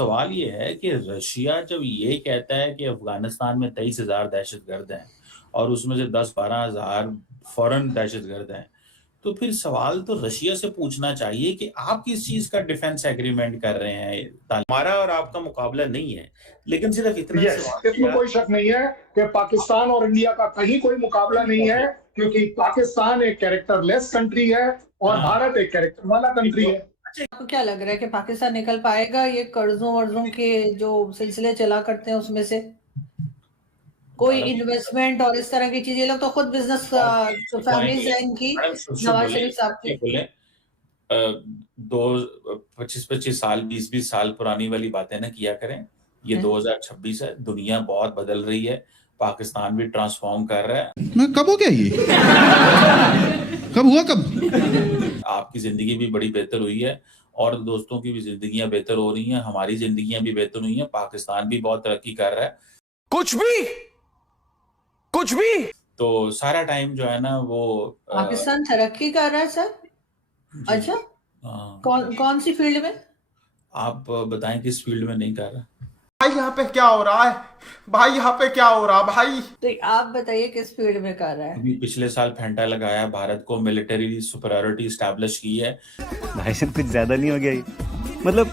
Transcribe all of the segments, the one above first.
सवाल ये है कि रशिया जब ये कहता है कि अफ़गानिस्तान में 23,000 दहशतगर्द हैं और उसमें से 10-12 हज़ार फ़ॉरेन दहशतगर्द हैं, तो फिर सवाल तो रशिया से पूछना चाहिए कि आप किस चीज़ का डिफेंस एग्रीमेंट कर रहे हैं? हमारा और आपका मुकाबला नहीं है, लेकिन सिर्फ इतना यस, सवाल इसमें कोई शक नहीं है कि पाकिस्तान और इंडिया का कहीं कोई मुकाबला नहीं है, क्योंकि पाकिस्तान एक कैरेक्टरलेस कंट्री है और हाँ। भारत एक कैरेक्टर वाला कंट्री है। आपको क्या लग रहा है कि पाकिस्तान निकल पाएगा ये कर्जों वर्जों के जो सिलसिले चला करते हैं उसमें से? कोई इन्वेस्टमेंट और इस तरह की चीज, ये लोग तो खुद बिजनेस फैमिलीज है इनकी, नवाज शरीफ साहब की। बोले 25-25 साल 20-20 साल पुरानी वाली बातें ना किया करें। ये 2026 है, दुनिया बहुत बदल रही है, पाकिस्तान भी ट्रांसफॉर्म कर रहा है। कब हो गया ये? कब हुआ कब? आपकी जिंदगी भी बड़ी बेहतर हुई है और दोस्तों की भी जिंदगियां बेहतर हो रही हैं, हमारी जिंदगियां भी बेहतर हुई हैं, पाकिस्तान भी बहुत तरक्की कर रहा है। कुछ भी तो सारा टाइम जो है ना वो पाकिस्तान तरक्की कर रहा है सर? अच्छा, कौन सी फील्ड में? आप बताएं किस फील्ड में नहीं कर रहा? भाई यहाँ पे क्या हो रहा है? भाई यहाँ पे क्या हो रहा भाई? तो आप बताइए किस फील्ड में कर रहा है? अभी पिछले साल फेंटा लगाया, भारत को मिलिट्री सुपीरियरिटी एस्टैब्लिश की है। भाई साहब कुछ ज्यादा नहीं हो गया ये? मतलब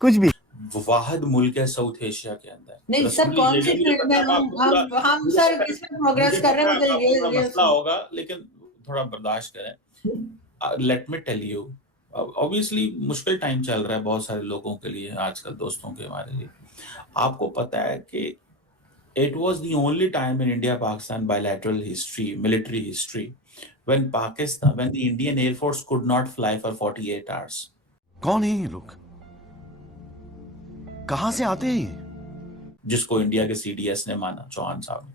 कुछ भी वाहिद मुल्क है साउथ एशिया के अंदर। नहीं सर, कौन सी फील्ड में हम सर किसमें प्रोग्रेस कर रहे हैं? मुझे ये मसला होगा, लेकिन थोड़ा बर्दाश्त करें। Let me tell you, obviously मुश्किल टाइम चल रहा है बहुत सारे लोगों के लिए आजकल, दोस्तों के हमारे लिए। आपको पता है कि it was the only time in India-Pakistan bilateral history, military history, when the Indian Air Force could not fly for 48 hours. कौन है ये लोग? कहां से आते हैं ये? जिसको इंडिया के CDS ने माना, चौहान साहब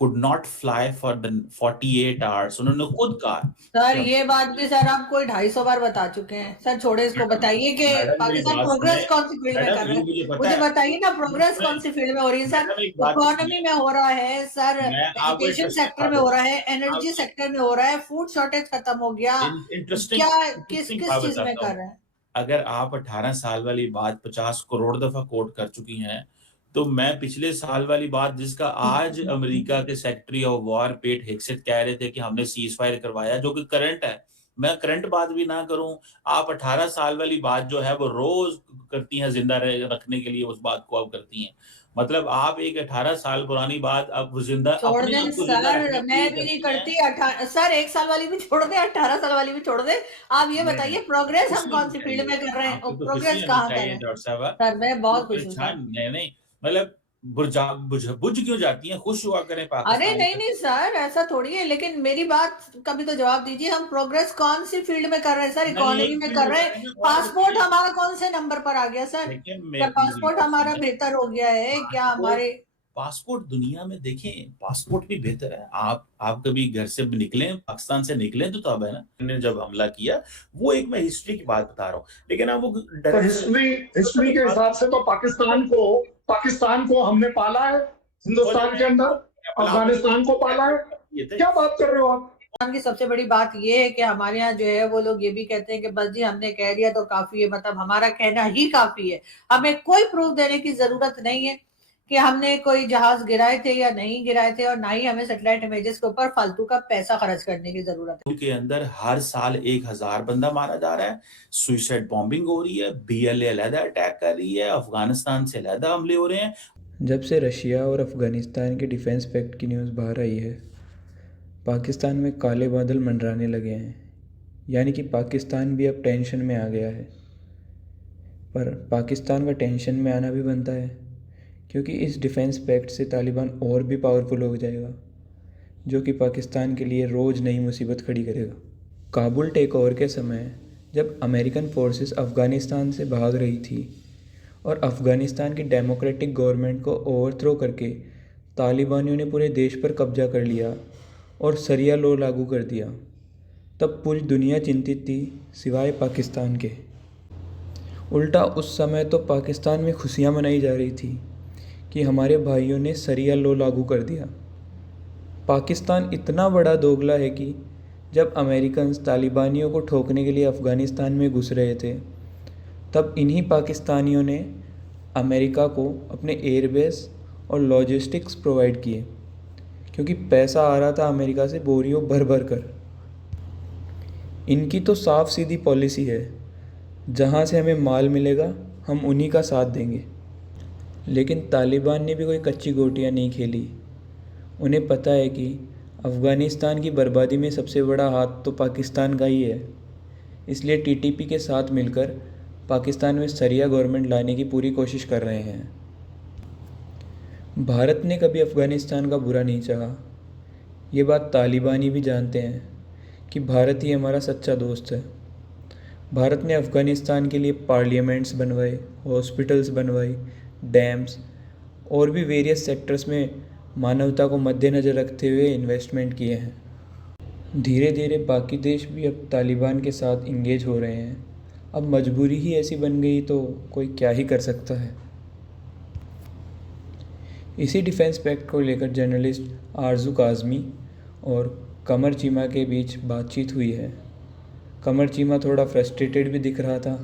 could not fly for the 48 hours. उन्होंने खुद कहा। सर ये बात भी सर आप कोई 250 बार बता चुके हैं। सर छोड़े इसको, बताइए कि पाकिस्तान प्रोग्रेस कौन सी फील्ड में कर रहा है? मुझे बताइए ना, प्रोग्रेस कौन सी फील्ड में हो रही है सर? इकोनॉमी में हो रहा है सर, एजुकेशन सेक्टर में हो रहा है, एनर्जी सेक्टर में हो रहा है, फूड शॉर्टेज खत्म हो गया, क्या किस चीज में कर रहे हैं? अगर आप 18 साल वाली बात 50 करोड़ दफा कोट कर चुकी हैं, तो मैं पिछले साल वाली बात जिसका आज अमेरिका के सेक्रेटरी ऑफ वॉर पेट हेग्सेट कह रहे थे कि हमने सीज फायर करवाया, जो कि करंट है, मैं करंट बात भी ना करूं, आप 18 साल वाली बात जो है वो रोज करती हैं, जिंदा रखने के लिए उस बात को आप करती हैं। मतलब आप एक 18 साल पुरानी बात अब जिंदा छोड़ दें सर, मैं भी नहीं करती। सर 1 साल वाली भी छोड़ दे, 18 साल वाली भी छोड़ दे। आप ये बताइए प्रोग्रेस हम कौन सी फील्ड में कर रहे हैं? प्रोग्रेस कहाँ कर रहे हैं सर? मैं बहुत खुश हूँ। नहीं मतलब बुझ क्यों जाती हैं? खुश हुआ करें पाकिस्तान। अरे नहीं सर, ऐसा थोड़ी है, लेकिन मेरी बात का भी तो जवाब दीजिए। हम प्रोग्रेस कौन सी फील्ड में कर रहे हैं सर? इकोनॉमी में कर रहे हैं? पासपोर्ट हमारा कौन से नंबर पर आ गया सर? क्या पासपोर्ट हमारा बेहतर हो गया है क्या? हमारे पासपोर्ट दुनिया में देखें, पासपोर्ट भी बेहतर है। आप कभी घर से निकले, पाकिस्तान से निकले तो तब है ना, जब हमला किया, वो एक मैं हिस्ट्री की बात बता रहा हूँ, लेकिन अब वो हिस्ट्री के हिसाब से तो पाकिस्तान को हमने पाला है, हिंदुस्तान के अंदर अफगानिस्तान को पाला है। क्या बात कर रहे हो आप? की सबसे बड़ी बात ये है कि हमारे यहाँ जो है वो लोग ये भी कहते हैं कि बस जी हमने कह दिया तो काफी है, मतलब हमारा कहना ही काफी है, हमें कोई प्रूफ देने की जरूरत नहीं है कि हमने कोई जहाज गिराए थे या नहीं गिराए थे, और ना ही हमें सैटेलाइट इमेजेस के ऊपर फालतू का पैसा खर्च करने की जरूरत है। के अंदर हर साल 1000 बंदा मारा जा रहा है, सुसाइड बॉम्बिंग हो रही है, BLA अलहदा अटैक कर रही है, अफगानिस्तान से अलहदा हमले हो रहे हैं। जब से रशिया और अफगानिस्तान के डिफेंस पैक्ट की न्यूज़ बाहर आई है, पाकिस्तान में काले बादल मंडराने लगे हैं, यानी कि पाकिस्तान भी अब टेंशन में आ गया है। पर पाकिस्तान का टेंशन में आना भी बनता है, क्योंकि इस डिफेंस पैक्ट से तालिबान और भी पावरफुल हो जाएगा, जो कि पाकिस्तान के लिए रोज़ नई मुसीबत खड़ी करेगा। काबुल टेक ओवर के समय जब अमेरिकन फोर्सेस अफ़गानिस्तान से भाग रही थी और अफ़गानिस्तान की डेमोक्रेटिक गवर्नमेंट को ओवरथ्रो करके तालिबानियों ने पूरे देश पर कब्जा कर लिया और शरिया लॉ लागू कर दिया, तब पूरी दुनिया चिंतित थी सिवाय पाकिस्तान के। उल्टा उस समय तो पाकिस्तान में खुशियाँ मनाई जा रही थी कि हमारे भाइयों ने शरिया लॉ लागू कर दिया। पाकिस्तान इतना बड़ा दोगला है कि जब अमेरिकन्स तालिबानियों को ठोकने के लिए अफ़गानिस्तान में घुस रहे थे, तब इन्हीं पाकिस्तानियों ने अमेरिका को अपने एयरबेस और लॉजिस्टिक्स प्रोवाइड किए, क्योंकि पैसा आ रहा था अमेरिका से बोरियों भर भर कर। इनकी तो साफ सीधी पॉलिसी है, जहाँ से हमें माल मिलेगा हम उन्हीं का साथ देंगे। लेकिन तालिबान ने भी कोई कच्ची गोटियाँ नहीं खेली। उन्हें पता है कि अफ़गानिस्तान की बर्बादी में सबसे बड़ा हाथ तो पाकिस्तान का ही है, इसलिए टीटीपी के साथ मिलकर पाकिस्तान में शरिया गवर्नमेंट लाने की पूरी कोशिश कर रहे हैं। भारत ने कभी अफ़गानिस्तान का बुरा नहीं चाहा। ये बात तालिबानी भी जानते हैं कि भारत ही हमारा सच्चा दोस्त है। भारत ने अफ़गानिस्तान के लिए पार्लियामेंट्स बनवाए, हॉस्पिटल्स बनवाई, डैम्स और भी वेरियस सेक्टर्स में मानवता को मद्देनज़र रखते हुए इन्वेस्टमेंट किए हैं। धीरे धीरे बाकी देश भी अब तालिबान के साथ इंगेज हो रहे हैं। अब मजबूरी ही ऐसी बन गई तो कोई क्या ही कर सकता है। इसी डिफेंस पैक्ट को लेकर जर्नलिस्ट आरजू काज़मी और कमर चीमा के बीच बातचीत हुई है। कमर चीमा थोड़ा फ्रस्ट्रेटेड भी दिख रहा था।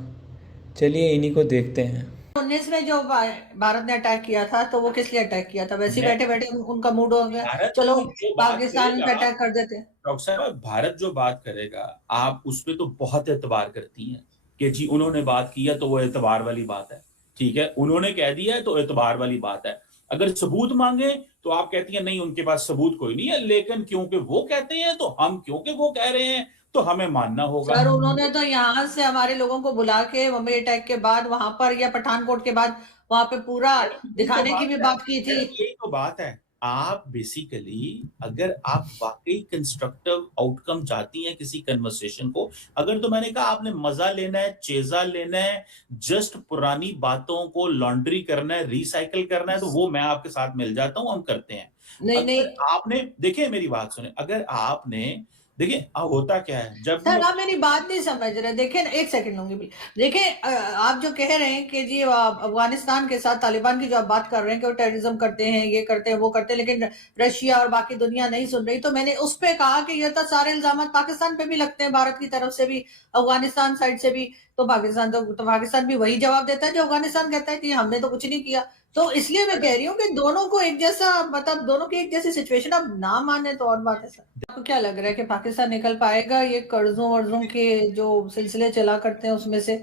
चलिए इन्हीं को देखते हैं। 19 में जो भारत ने अटैक किया था, तो वो किस लिए अटैक किया था? वैसे बैठे बैठे उनका मूड हो गया, चलो पाकिस्तान पे अटैक कर देते हैं। डॉक्टर साहब, भारत जो बात करेगा आप उस पर तो बहुत एतबार करती हैं कि जी उन्होंने बात किया तो वो एतबार वाली बात है, ठीक है, उन्होंने कह दिया है तो एतबार वाली बात है। अगर सबूत मांगे तो आप कहती हैं नहीं उनके पास सबूत कोई नहीं है, लेकिन क्योंकि वो कहते हैं तो हम, क्योंकि वो कह रहे हैं तो हमें मानना होगा। सर उन्होंने तो यहाँ से हमारे लोगों को बुला के मुंबई अटैक के बाद वहां पर, या पठानकोट के बाद वहां पे पूरा दिखाने की भी बात की थी। यही तो बात है। आप बेसिकली अगर आप वाकई कंस्ट्रक्टिव आउटकम चाहती हैं किसी कन्वर्सेशन को, अगर तो मैंने कहा आपने मजा लेना है, चेजा लेना है, जस्ट पुरानी बातों को लॉन्ड्री करना है, रिसाइकल करना है, तो वो मैं आपके साथ मिल जाता हूं, हम करते हैं। नहीं आपने देखिए मेरी बात सुने, अगर आपने देखिए होता क्या है जब सर आप मेरी बात नहीं समझ रहे। देखिए एक सेकंड लूंगी भी। देखिए आप जो कह रहे हैं कि जी अफगानिस्तान के साथ तालिबान की जो आप बात कर रहे हैं कि वो टेररिज्म करते हैं, ये करते हैं, वो करते हैं, लेकिन रशिया और बाकी दुनिया नहीं सुन रही, तो मैंने उस पे कहा कि ये तो सारे इल्जाम पाकिस्तान पे भी लगते हैं, भारत की तरफ से भी, अफगानिस्तान साइड से भी। तो पाकिस्तान भी वही जवाब देता है जो अफगानिस्तान कहता है कि हमने तो कुछ नहीं किया। तो इसलिए मैं कह रही हूँ कि दोनों को एक जैसा, मतलब दोनों की एक जैसी सिचुएशन, अब ना माने तो और बात है। सर आपको क्या लग रहा है कि पाकिस्तान निकल पाएगा ये कर्जों वर्जों के जो सिलसिले चला करते हैं उसमें से?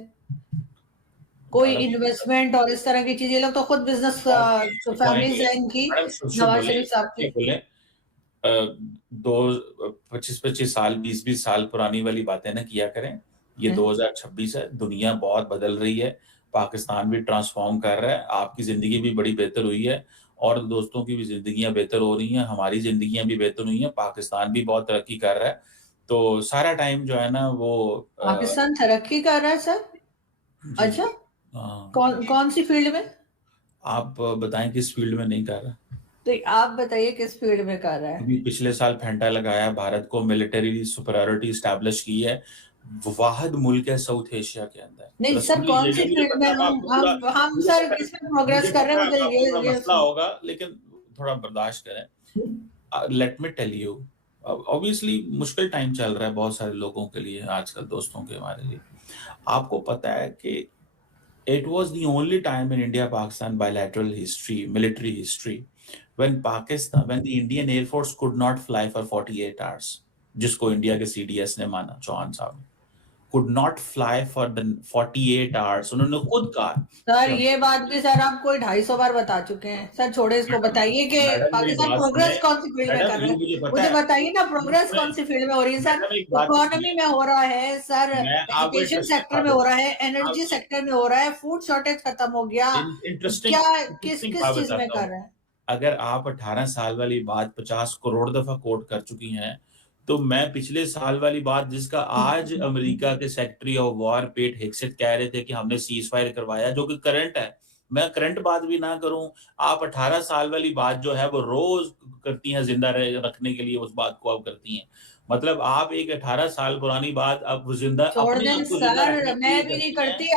कोई इन्वेस्टमेंट और इस तरह की चीज, ये लोग तो खुद बिजनेस फैमिलीज है इनकी, नवाज शरीफ साहब की। बोले 25-25 साल 20-20 साल पुरानी वाली बातें ना किया करें। ये 2026 है, दुनिया बहुत बदल रही है, पाकिस्तान भी ट्रांसफॉर्म कर रहा है, आपकी जिंदगी भी बड़ी बेहतर हुई है और दोस्तों की भी जिंदगियां बेहतर हो रही हैं, हमारी जिंदगियां भी बेहतर हुई हैं, पाकिस्तान भी बहुत तरक्की कर रहा है। तो सारा टाइम जो है ना वो पाकिस्तान तरक्की कर रहा है सर? अच्छा, कौन सी फील्ड में? आप बताएं किस फील्ड में नहीं कर रहा? तो आप बताइए किस फील्ड में कर रहा है? अभी पिछले साल फेंटा लगाया, भारत को मिलिट्री सुपरियॉरिटी एस्टैब्लिश की है, वाहिद मुल्क है साउथ एशिया के अंदर। नहीं सर, कौन सी फील्ड में हम सर किसमें प्रोग्रेस कर रहे हैं? मुझे ये मसला होगा, लेकिन थोड़ा बर्दाश्त करें। Let me tell you, obviously मुश्किल टाइम चल रहा है बहुत सारे लोगों के लिए आजकल, दोस्तों के हमारे लिए। आपको पता है कि it was the only time in India-Pakistan bilateral history, military history, when the Indian Air Force could not fly for 48 hours, जिसको इंडिया के CDS ने माना, चौहान साहब could not fly for the 48 hours, उन्होंने खुद कहा। सर ये बात भी सर आप कोई 250 बार बता चुके हैं। सर छोड़े इसको, बताइए कि पाकिस्तान प्रोग्रेस कौन सी फील्ड में कर रहा है, मुझे बताइए ना, प्रोग्रेस कौन सी फील्ड में हो रही है? सर इकोनॉमी में हो रहा है सर, एजुकेशन सेक्टर में हो रहा है, एनर्जी सेक्टर में हो रहा है, फूड शॉर्टेज खत्म हो गया, क्या किस चीज में कर रहे हैं? अगर आप 18 साल वाली बात 50 करोड़ दफा कोट कर चुकी हैं, तो मैं पिछले साल वाली बात जिसका आज अमेरिका के सेक्रेटरी ऑफ वॉर पेट हेक्सेट कह रहे थे कि हमने सीज फायर करवाया, जो कि करंट है, मैं करंट बात भी ना करूं, आप 18 साल वाली बात जो है वो रोज करती हैं, जिंदा रखने के लिए उस बात को आप करती हैं। मतलब आप एक 18 साल पुरानी बात अब जिंदा छोड़ दें सर, मैं भी नहीं करती।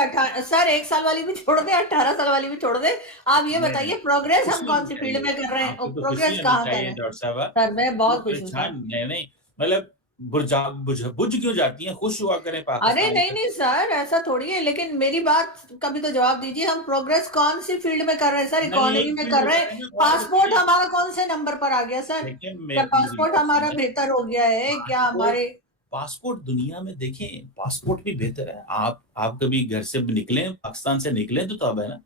सर 1 साल वाली भी छोड़ दे, 18 साल वाली भी छोड़ दे। आप ये बताइए प्रोग्रेस हम कौन सी फील्ड में कर रहे हैं, प्रोग्रेस कहाँ कर रहे हैं? सर मैं बहुत खुश हूँ। नहीं मतलब बुझ क्यों जाती हैं? खुश हुआ करें पाकिस्तान। अरे नहीं सर, ऐसा थोड़ी है, लेकिन मेरी बात का भी तो जवाब दीजिए। हम प्रोग्रेस कौन सी फील्ड में कर रहे हैं सर? इकोनॉमी में कर रहे हैं। पासपोर्ट हमारा कौन से नंबर पर आ गया सर? क्या पासपोर्ट हमारा बेहतर हो गया है क्या? हमारे पासपोर्ट दुनिया में देखें, पासपोर्ट भी बेहतर है। आप कभी घर से निकले, पाकिस्तान से निकले तो तब है ना।